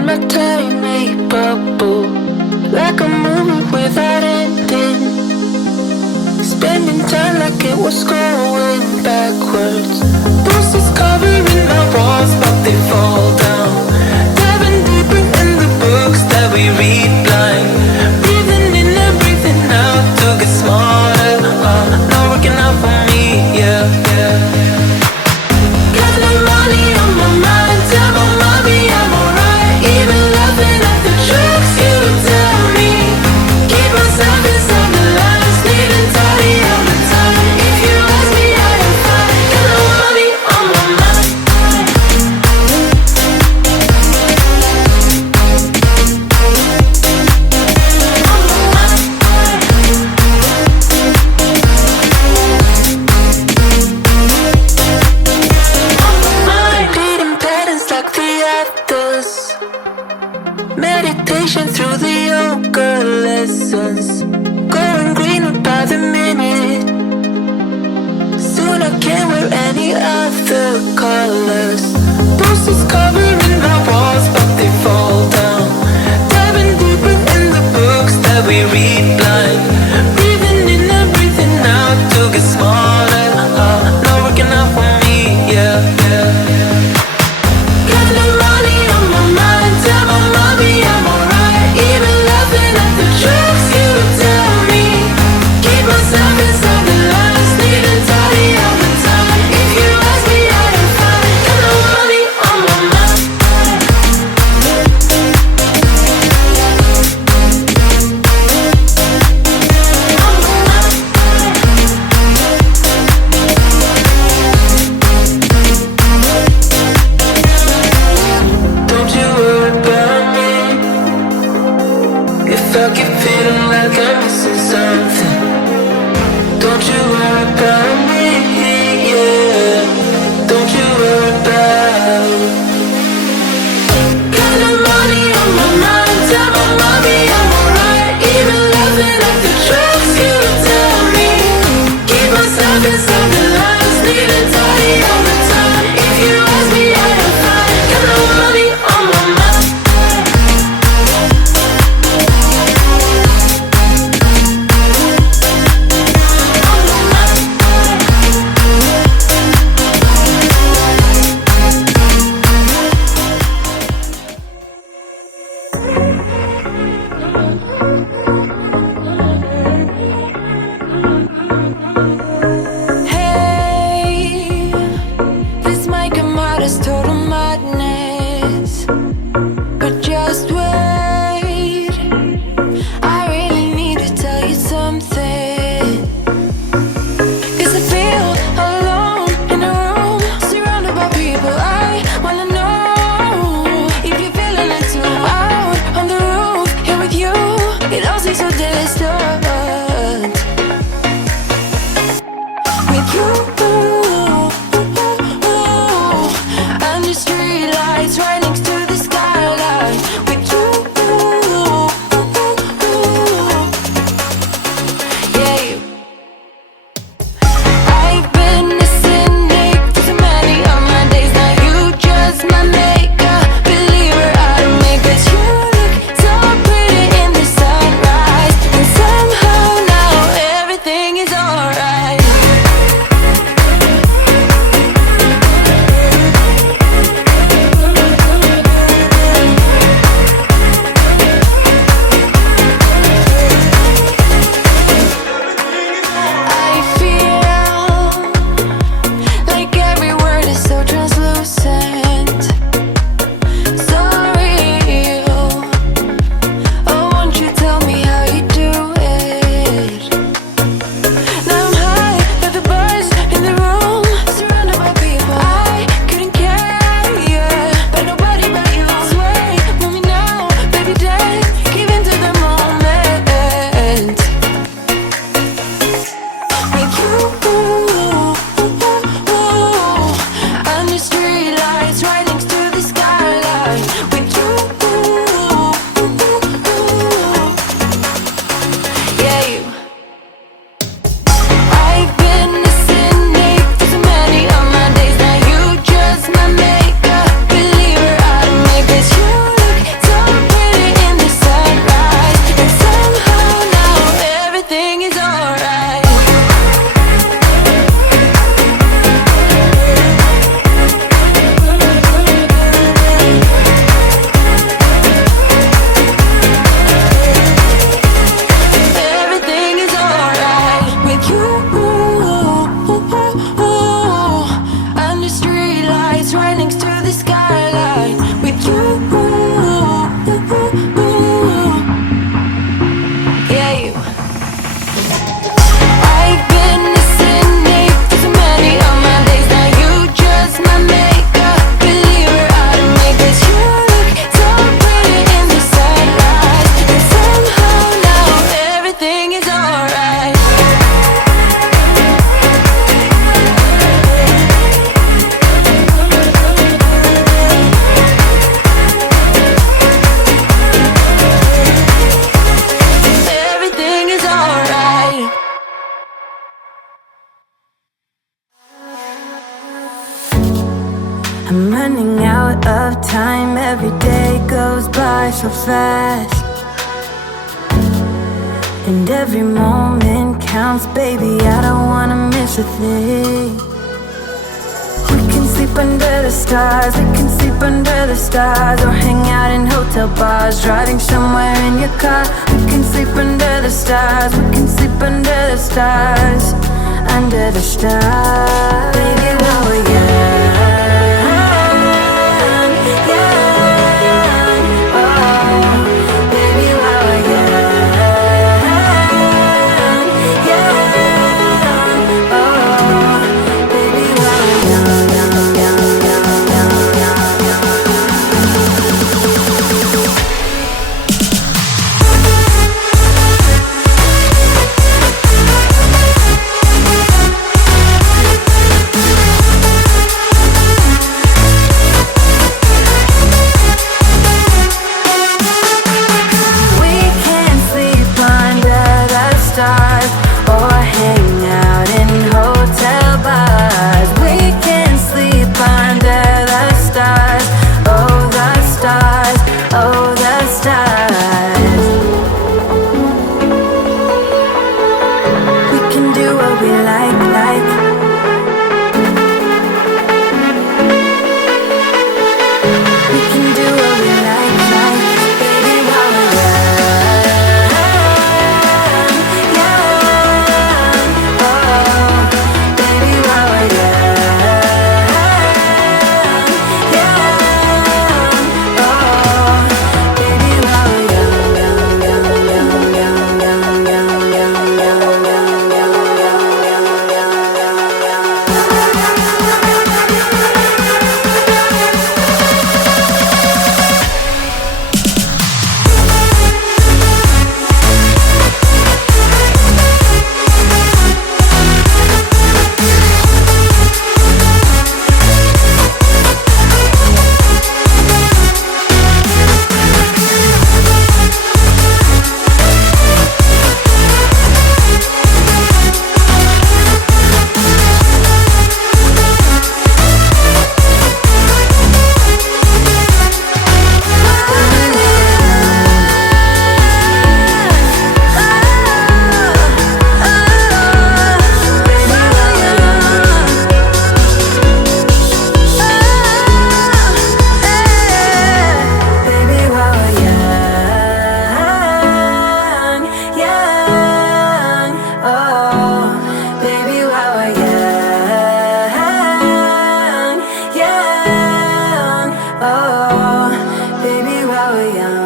in my tiny bubble, like a movie without ending. Spending time like it was going backwards. Bruises covering my walls, but they fall down. Diving deeper in the books that we read blind. Breathing in and breathing out to get smarter. Not working out for me, yeah, yeah. Got no money on my mind. Tell my mommy I'm alright. Even laughing at the jokes you tell me. Keep myself inside the lines. Needing tidy all the time. If you ask me, I am fine. Got no money on my mind. Repeating patterns like the others. Meditation through the yoga lessons. Going greener by the minute. Soon I can't wear any other colors. Bruises covering my walls, but they fall down. Diving deeper in the books that we read blind. Breathing in and breathing out to get smarter. Not working out for me, yeah, yeah. Got no money on my mind. Tell my mommy I'm alright. Even laughing at the jokes you tell me. Keep myself inside the lines. Needing tidy all the time. If you ask me, I am fine. Got no money on my mind. Don't you worry about me. If I keep feeling like I'm missing something, don't you worry about me, yeah. Don't you worry about. Got no money on my mind. Tell my mommy I'm alright. Even laughing at the jokes you tell me. Keep myself inside the lines. Needing tidy all the time. If you ask me, I am fine. Got no money on my mind. Hey, this might come out as total madness, but just wait. I really need to tell you something. 'Cause I feel alone in a room, surrounded by people. I wanna know if you're feeling it too. Out on the roof, here with you, it all seems so distant. With you, under street lights right next to the skyline. With you, yeah, you. I've been a cynic for so many of my days. Now you just my makeup believer out of me. 'Cause you look so pretty in the sunrise, and somehow so fast, and every moment counts, baby. I don't wanna miss a thing. We can sleep under the stars, we can sleep under the stars, or hang out in hotel bars, driving somewhere in your car. We can sleep under the stars, we can sleep under the stars, under the stars. Baby, while we're young, young, oh, baby, while we're young, young, oh, baby, while we're young, young, young, young, young, young, or hang out in hotel bars. We can sleep under the stars. Oh, the stars, oh, the stars. We can do what we like. We can do what we like, baby, while we're young, oh, baby, while we're young.